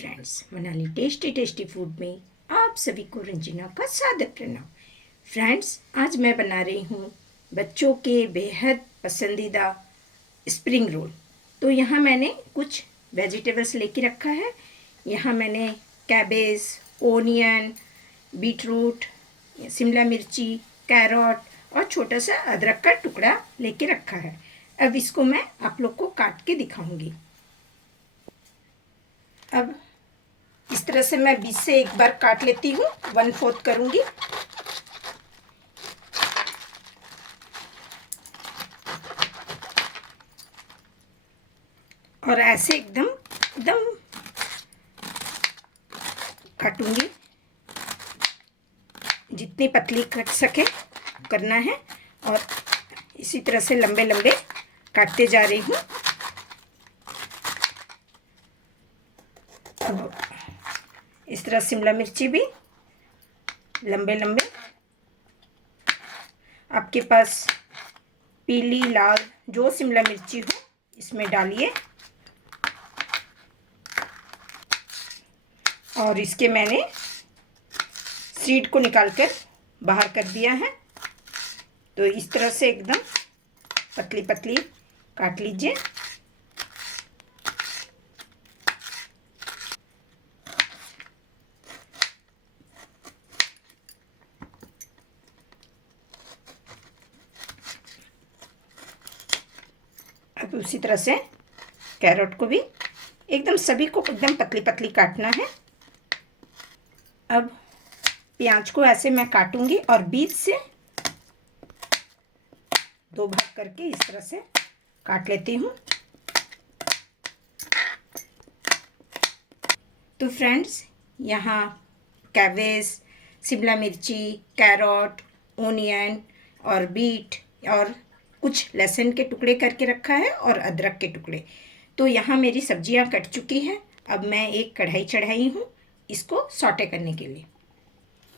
Friends, Manali tasty tasty food में आप सभी को रंजीना का सादर प्रणाम। फ्रेंड्स, आज मैं बना रही हूँ बच्चों के बेहद पसंदीदा स्प्रिंग रोल। तो यहाँ मैंने कुछ वेजिटेबल्स लेके रखा है। यहाँ मैंने कैबेज, ओनियन, बीटरूट, शिमला मिर्ची, कैरट और छोटा सा अदरक का टुकड़ा लेके रखा है। अब इसको मैं आप लोग को काट के दिखाऊंगी। अब इस तरह से मैं बीच से एक बार काट लेती हूँ, 1/4 करूँगी। और ऐसे एकदम एकदम काटूंगी, जितनी पतली कट सके करना है। और इसी तरह से लंबे लंबे काटते जा रही हूँ। अब इस तरह शिमला मिर्ची भी लंबे लंबे, आपके पास पीली लाल जो शिमला मिर्ची हो इसमें डालिए। और इसके मैंने सीड को निकालकर बाहर कर दिया है। तो इस तरह से एकदम पतली पतली काट लीजिए। अब उसी तरह से कैरेट को भी एकदम सभी को एकदम पतली पतली काटना है। अब प्याज को ऐसे मैं काटूंगी और बीच से 2 भाग करके इस तरह से काट लेती हूँ। तो फ्रेंड्स, यहाँ कैबेज, शिमला मिर्ची, कैरट, ओनियन और बीट और कुछ लहसुन के टुकड़े करके रखा है और अदरक के टुकड़े। तो यहाँ मेरी सब्जियाँ कट चुकी हैं। अब मैं एक कढ़ाई चढ़ाई हूँ इसको सौटे करने के लिए।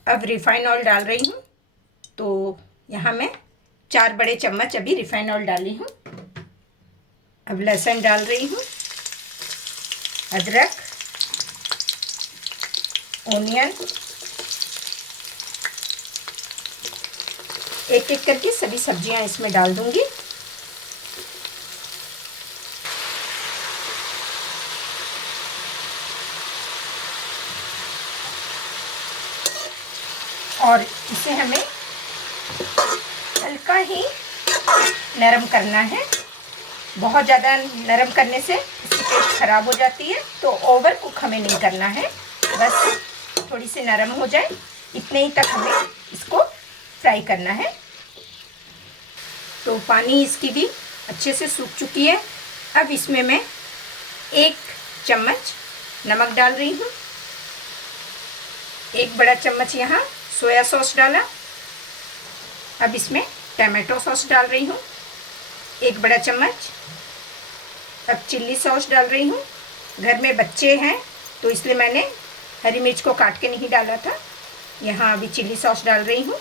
अब रिफाइन ऑयल डाल रही हूँ। तो यहाँ मैं 4 बड़े चम्मच अभी रिफाइन ऑयल डाली हूँ। अब लहसुन डाल रही हूँ, अदरक, ओनियन, एक एक करके सभी सब्जियां इसमें डाल दूंगी। और इसे हमें हल्का ही नरम करना है। बहुत ज़्यादा नरम करने से इसकी टेस्ट खराब हो जाती है। तो ओवर कुक हमें नहीं करना है, बस थोड़ी सी नरम हो जाए इतने ही तक हमें इसको फ्राई करना है। तो पानी इसकी भी अच्छे से सूख चुकी है। अब इसमें मैं 1 चम्मच नमक डाल रही हूँ। 1 बड़ा चम्मच यहाँ सोया सॉस डाला। अब इसमें टमाटो सॉस डाल रही हूँ 1 बड़ा चम्मच। अब चिल्ली सॉस डाल रही हूँ। घर में बच्चे हैं तो इसलिए मैंने हरी मिर्च को काट के नहीं डाला था। यहाँ अभी चिल्ली सॉस डाल रही हूँ।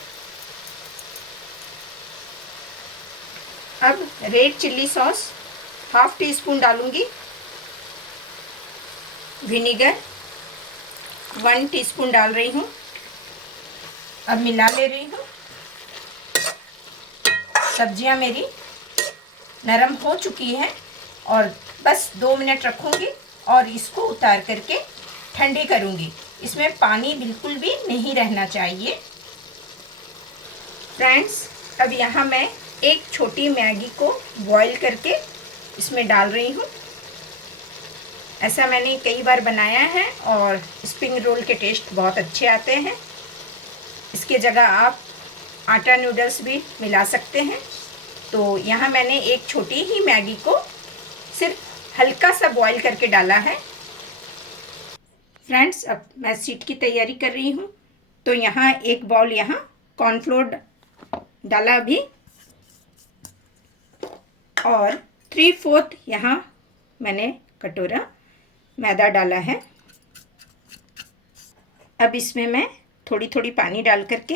अब रेड चिल्ली सॉस 1/2 टीस्पून डालूंगी। विनेगर 1 टीस्पून डाल रही हूँ। अब मिला ले रही हूँ। सब्जियां मेरी नरम हो चुकी है और बस 2 मिनट रखूँगी और इसको उतार करके ठंडी करूँगी। इसमें पानी बिल्कुल भी नहीं रहना चाहिए। फ्रेंड्स, अब यहाँ मैं एक छोटी मैगी को बॉईल करके इसमें डाल रही हूँ। ऐसा मैंने कई बार बनाया है और स्प्रिंग रोल के टेस्ट बहुत अच्छे आते हैं। इसके जगह आप आटा नूडल्स भी मिला सकते हैं। तो यहाँ मैंने एक छोटी ही मैगी को सिर्फ हल्का सा बॉईल करके डाला है। फ्रेंड्स, अब मैं सीट की तैयारी कर रही हूँ। तो यहाँ 1 बाउल यहाँ कॉर्नफ्लोर डाला अभी और 3/4 यहाँ मैंने कटोरा मैदा डाला है। अब इसमें मैं थोड़ी थोड़ी पानी डाल करके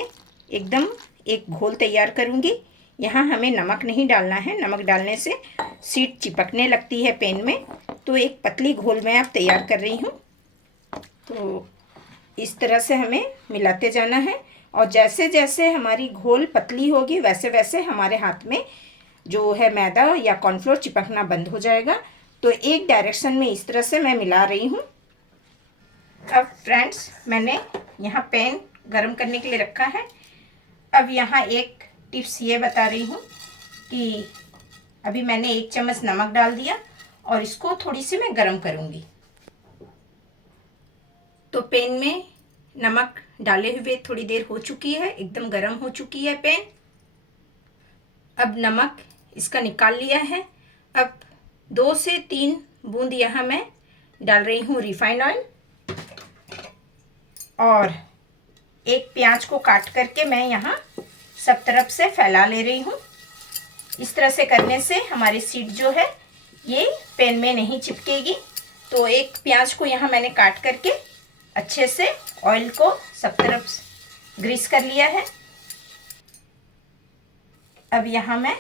एकदम एक घोल तैयार करूँगी। यहाँ हमें नमक नहीं डालना है, नमक डालने से सीट चिपकने लगती है पैन में। तो एक पतली घोल मैं अब तैयार कर रही हूँ। तो इस तरह से हमें मिलाते जाना है और जैसे जैसे हमारी घोल पतली होगी वैसे वैसे हमारे हाथ में जो है मैदा या कॉर्नफ्लोर चिपकना बंद हो जाएगा। तो एक डायरेक्शन में इस तरह से मैं मिला रही हूँ। अब फ्रेंड्स, मैंने यहाँ पैन गरम करने के लिए रखा है। अब यहाँ एक टिप्स ये बता रही हूँ कि अभी मैंने 1 चम्मच नमक डाल दिया और इसको थोड़ी सी मैं गरम करूँगी। तो पैन में नमक डाले हुए थोड़ी देर हो चुकी है, एकदम गरम हो चुकी है पैन। अब नमक इसका निकाल लिया है। अब 2 से 3 बूंद यहाँ मैं डाल रही हूँ रिफाइंड ऑयल और एक प्याज को काट करके मैं यहाँ सब तरफ से फैला ले रही हूँ। इस तरह से करने से हमारी सीट जो है ये पैन में नहीं चिपकेगी। तो एक प्याज को यहाँ मैंने काट करके अच्छे से ऑयल को सब तरफ ग्रीस कर लिया है। अब यहाँ मैं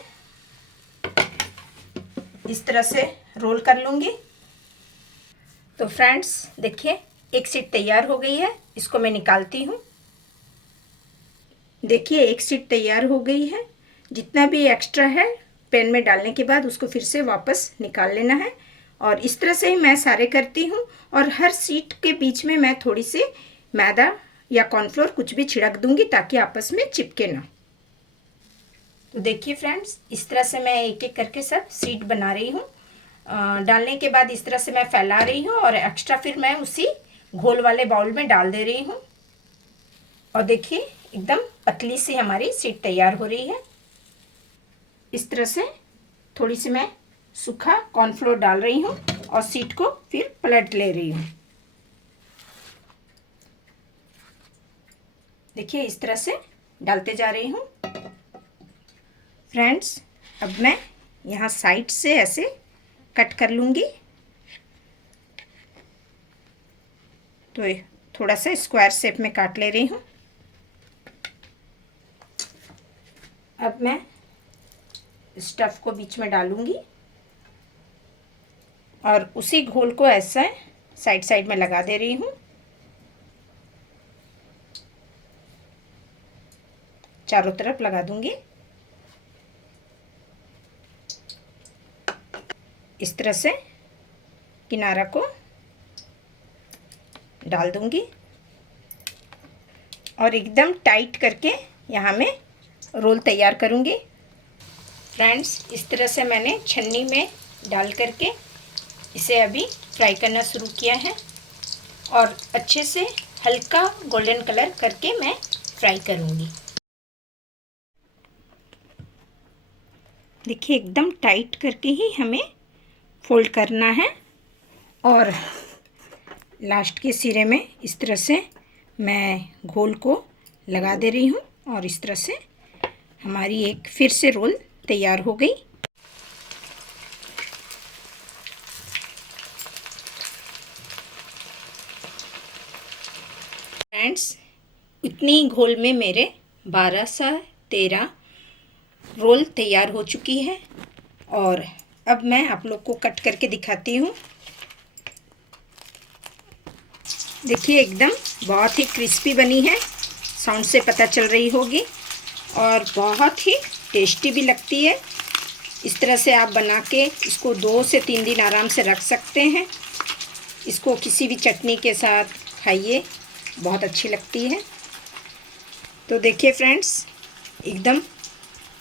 इस तरह से रोल कर लूँगी। तो फ्रेंड्स देखिए, एक सीट तैयार हो गई है, इसको मैं निकालती हूँ। देखिए एक सीट तैयार हो गई है। जितना भी एक्स्ट्रा है पैन में डालने के बाद उसको फिर से वापस निकाल लेना है और इस तरह से ही मैं सारे करती हूँ। और हर सीट के बीच में मैं थोड़ी सी मैदा या कॉर्नफ्लोर कुछ भी छिड़क दूंगी ताकि आपस में चिपके ना। तो देखिए फ्रेंड्स, इस तरह से मैं एक एक करके सब सीट बना रही हूँ। डालने के बाद इस तरह से मैं फैला रही हूँ और एक्स्ट्रा फिर मैं उसी घोल वाले बाउल में डाल दे रही हूँ। और देखिए एकदम पतली सी हमारी सीट तैयार हो रही है। इस तरह से थोड़ी सी मैं सूखा कॉर्नफ्लोर डाल रही हूँ और सीट को फिर पलट ले रही हूँ। देखिए इस तरह से डालते जा रही हूँ। फ्रेंड्स, अब मैं यहाँ साइड से ऐसे कट कर लूँगी। तो थोड़ा सा स्क्वायर शेप में काट ले रही हूँ। अब मैं स्टफ़ को बीच में डालूँगी और उसी घोल को ऐसा साइड साइड में लगा दे रही हूँ। चारों तरफ लगा दूँगी। इस तरह से किनारा को डाल दूँगी और एकदम टाइट करके यहाँ मैं रोल तैयार करूँगी। फ्रेंड्स, इस तरह से मैंने छन्नी में डाल करके इसे अभी फ्राई करना शुरू किया है और अच्छे से हल्का गोल्डन कलर करके मैं फ्राई करूँगी। देखिए एकदम टाइट करके ही हमें फोल्ड करना है और लास्ट के सिरे में इस तरह से मैं घोल को लगा दे रही हूँ और इस तरह से हमारी एक फिर से रोल तैयार हो गई। फ्रेंड्स, इतनी घोल में मेरे 12 से 13 रोल तैयार हो चुकी है और अब मैं आप लोग को कट करके दिखाती हूँ। देखिए एकदम बहुत ही क्रिस्पी बनी है, साउंड से पता चल रही होगी और बहुत ही टेस्टी भी लगती है। इस तरह से आप बना के इसको 2 से 3 दिन आराम से रख सकते हैं। इसको किसी भी चटनी के साथ खाइए, बहुत अच्छी लगती है। तो देखिए फ्रेंड्स, एकदम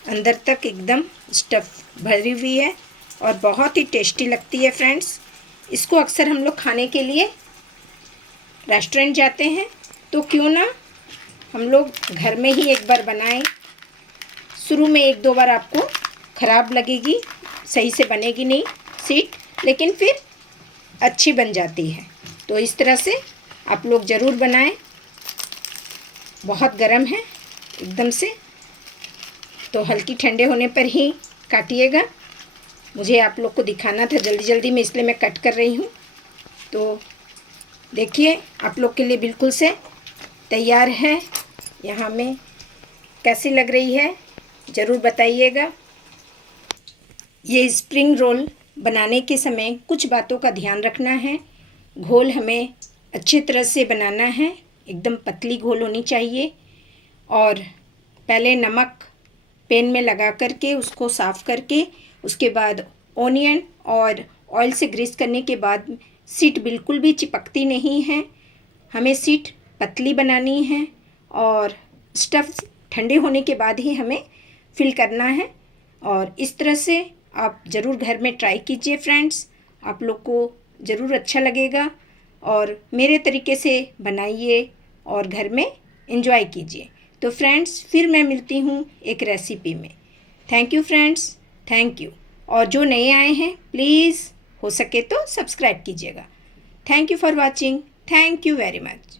अंदर तक एकदम स्टफ़ भरी हुई है और बहुत ही टेस्टी लगती है फ्रेंड्स। इसको अक्सर हम लोग खाने के लिए रेस्टोरेंट जाते हैं, तो क्यों ना हम लोग घर में ही एक बार बनाएं। शुरू में 1-2 बार आपको ख़राब लगेगी, सही से बनेगी नहीं सीट, लेकिन फिर अच्छी बन जाती है। तो इस तरह से आप लोग ज़रूर बनाएं। बहुत गर्म है एकदम से, तो हल्की ठंडे होने पर ही काटिएगा। मुझे आप लोग को दिखाना था जल्दी जल्दी में, इसलिए मैं कट कर रही हूँ। तो देखिए आप लोग के लिए बिल्कुल से तैयार है। यहाँ में कैसी लग रही है ज़रूर बताइएगा। ये स्प्रिंग रोल बनाने के समय कुछ बातों का ध्यान रखना है। घोल हमें अच्छी तरह से बनाना है, एकदम पतली घोल होनी चाहिए। और पहले नमक पैन में लगा करके उसको साफ़ करके उसके बाद ऑनियन और ऑयल से ग्रीस करने के बाद शीट बिल्कुल भी चिपकती नहीं है। हमें शीट पतली बनानी है और स्टफ़ ठंडे होने के बाद ही हमें फिल करना है। और इस तरह से आप ज़रूर घर में ट्राई कीजिए फ्रेंड्स, आप लोग को ज़रूर अच्छा लगेगा। और मेरे तरीके से बनाइए और घर में एंजॉय कीजिए। तो फ्रेंड्स फिर मैं मिलती हूँ एक रेसिपी में। Thank you friends, thank you. और जो नए आए हैं प्लीज़ हो सके तो सब्सक्राइब कीजिएगा। Thank you for watching, thank you very much.